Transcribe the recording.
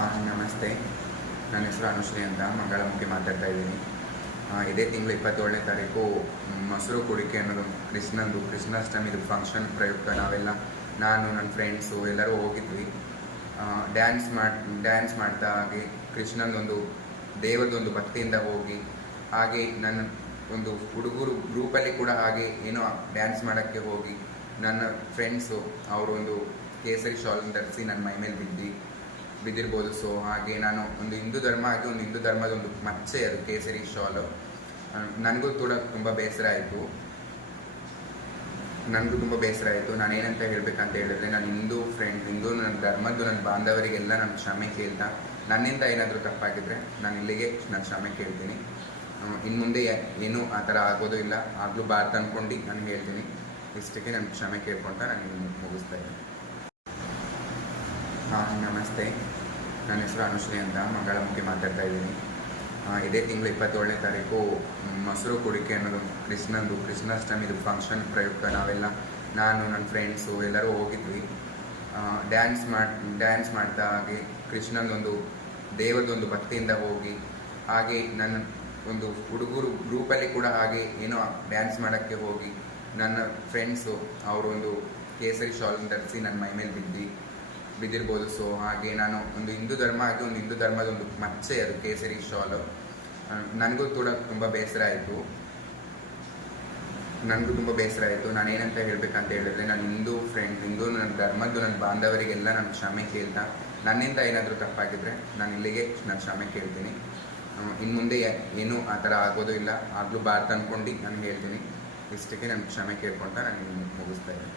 ನಮಸ್ತೆ. ನನ್ನ ಹೆಸರು ಅನುಶ್ರೀ ಅಂತ ಮಂಗಳಮುಖಿ ಮಾತಾಡ್ತಾ ಇದ್ದೀನಿ. ಇದೇ ತಿಂಗಳು 27ನೇ ತಾರೀಕು ಮೊಸರು ಕುಡಿಕೆ ಅನ್ನೋದು ಕೃಷ್ಣಾಷ್ಟಮಿದು ಫಂಕ್ಷನ್ ಪ್ರಯುಕ್ತ ನಾನು ನನ್ನ ಫ್ರೆಂಡ್ಸು ಎಲ್ಲರೂ ಹೋಗಿದ್ವಿ. ಡ್ಯಾನ್ಸ್ ಮಾಡ್ತಾ ಹಾಗೆ ಕೃಷ್ಣಂದೊಂದು ದೇವರದೊಂದು ಭಕ್ತಿಯಿಂದ ಹೋಗಿ ಹಾಗೆ ನನ್ನ ಒಂದು ಹುಡುಗರು ಗ್ರೂಪಲ್ಲಿ ಕೂಡ ಹಾಗೆ ಏನೋ ಡ್ಯಾನ್ಸ್ ಮಾಡೋಕ್ಕೆ ಹೋಗಿ ನನ್ನ ಫ್ರೆಂಡ್ಸು ಅವರೊಂದು ಕೇಸರಿ ಶಾಲ್ ಧರಿಸಿ ನನ್ನ ಮೈ ಮೇಲೆ ಬಿದ್ದಿರ್ಬೋದು. ಸೊ ಹಾಗೆ ನಾನು ಒಂದು ಹಿಂದೂ ಧರ್ಮದ ಒಂದು ಮಚ್ಚೆ ಅದು ಕೇಸರಿ ಶಾಲು. ನನಗೂ ಕೂಡ ತುಂಬ ಬೇಸರ ಆಯಿತು. ನಾನು ಏನಂತ ಹೇಳಬೇಕಂತ ಹೇಳಿದ್ರೆ, ನಾನು ಹಿಂದೂ ನನ್ನ ಧರ್ಮದ್ದು ನನ್ನ ಬಾಂಧವರಿಗೆಲ್ಲ ನಾನು ಕ್ಷಮೆ ಕೇಳ್ತಾ, ನನ್ನಿಂದ ಏನಾದರೂ ತಪ್ಪಾಗಿದ್ರೆ ನಾನು ಇಲ್ಲಿಗೆ ನಾನು ಕ್ಷಮೆ ಕೇಳ್ತೀನಿ. ಇನ್ನು ಮುಂದೆ ಏನೂ ಆ ಥರ ಆಗೋದು ಇಲ್ಲ, ಆಗಲೂಬಾರ್ದು ಅಂದ್ಕೊಂಡು ನಾನು ಹೇಳ್ತೀನಿ. ಇಷ್ಟಕ್ಕೆ ನಾನು ಕ್ಷಮೆ ಕೇಳ್ಕೊಳ್ತಾ ನಾನು ಮುಗಿಸ್ತಾ ಇದ್ದೀನಿ. ನಮಸ್ತೆ. ನನ್ನ ಹೆಸರು ಅನುಶ್ರೀ ಅಂತ ಮಂಗಳಮುಖಿ ಮಾತಾಡ್ತಾ ಇದ್ದೀನಿ. ಇದೇ ತಿಂಗಳು 27ನೇ ತಾರೀಕು ಮೊಸರು ಕುಡಿಕೆ ಅನ್ನೋದು ಕೃಷ್ಣಾಷ್ಟಮಿದು ಫಂಕ್ಷನ್ ಪ್ರಯುಕ್ತ ನಾನು ನನ್ನ ಫ್ರೆಂಡ್ಸು ಎಲ್ಲರೂ ಹೋಗಿದ್ವಿ. ಡ್ಯಾನ್ಸ್ ಮಾಡ್ತಾ ಹಾಗೆ ಕೃಷ್ಣಂದೊಂದು ದೇವರದೊಂದು ಭಕ್ತಿಯಿಂದ ಹೋಗಿ ಹಾಗೆ ನನ್ನ ಒಂದು ಹುಡುಗರು ಗ್ರೂಪಲ್ಲಿ ಕೂಡ ಹಾಗೆ ಏನೋ ಡ್ಯಾನ್ಸ್ ಮಾಡೋಕ್ಕೆ ಹೋಗಿ ನನ್ನ ಫ್ರೆಂಡ್ಸು ಅವರೊಂದು ಕೇಸರಿ ಶಾಲ್ ಧರಿಸಿ ನನ್ನ ಮೈ ಮೇಲೆ ಬಿದ್ದಿರ್ಬೋದು. ಸೊ ಹಾಗೆ ನಾನು ಒಂದು ಹಿಂದೂ ಧರ್ಮದ ಒಂದು ಮಚ್ಚೆ ಅದು ಕೇಸರಿ ಶಾಲು. ನನಗೂ ಕೂಡ ತುಂಬ ಬೇಸರ ಆಯಿತು. ನಾನು ಏನಂತ ಹೇಳಬೇಕಂತ ಹೇಳಿದ್ರೆ, ನಾನು ಹಿಂದೂ ನನ್ನ ಧರ್ಮದ್ದು ನನ್ನ ಬಾಂಧವರಿಗೆಲ್ಲ ನಾನು ಕ್ಷಮೆ ಕೇಳ್ತಾ, ನನ್ನಿಂದ ಏನಾದರೂ ತಪ್ಪಾಗಿದ್ರೆ ನಾನು ಇಲ್ಲಿಗೆ ನಾನು ಕ್ಷಮೆ ಕೇಳ್ತೀನಿ. ಇನ್ನು ಮುಂದೆ ಏನೂ ಆ ಥರ ಆಗೋದು ಇಲ್ಲ, ಆಗಲೂಬಾರ್ದು ಅಂದ್ಕೊಂಡು ನಾನು ಹೇಳ್ತೀನಿ. ಇಷ್ಟಕ್ಕೆ ನಾನು ಕ್ಷಮೆ ಕೇಳ್ಕೊಳ್ತಾ ನಾನು ಮುಗಿಸ್ತಾ ಇದ್ದೀನಿ.